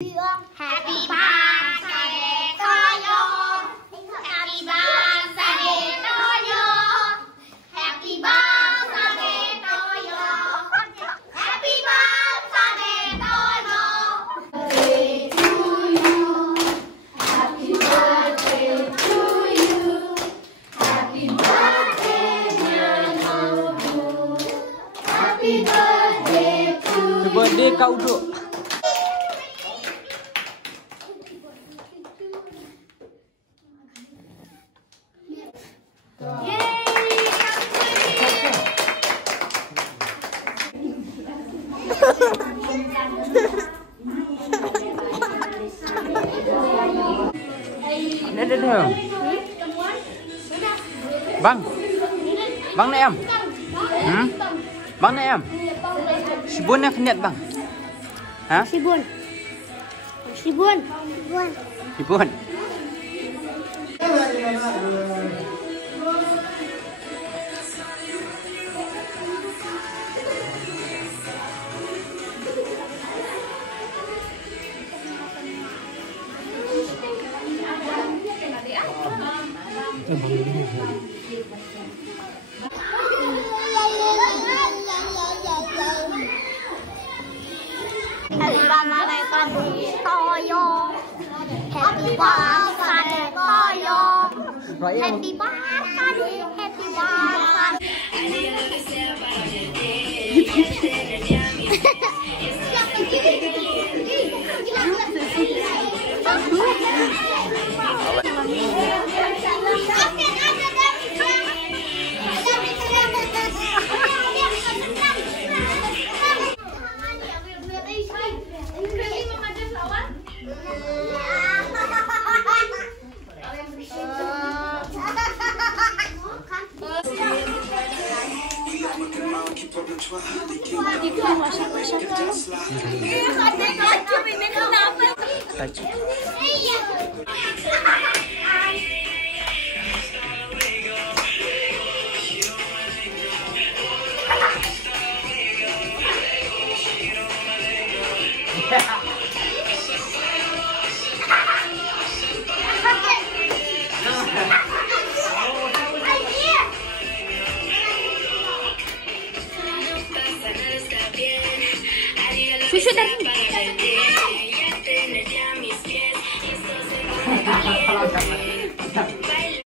Happy birthday to you. Happy birthday to you. Happy birthday to you. Happy birthday to you. Happy birthday to you. Happy birthday dear Nobu. Happy birthday to you. Birthday kau duduk. Ada. Bang. Bang nak em. Bang nak em. Sibun nak niat bang. Ha? Sibun. Sibun. Sibun. Happy birthday to you. Happy birthday to you. Happy birthday. Happy Susu dari Kalau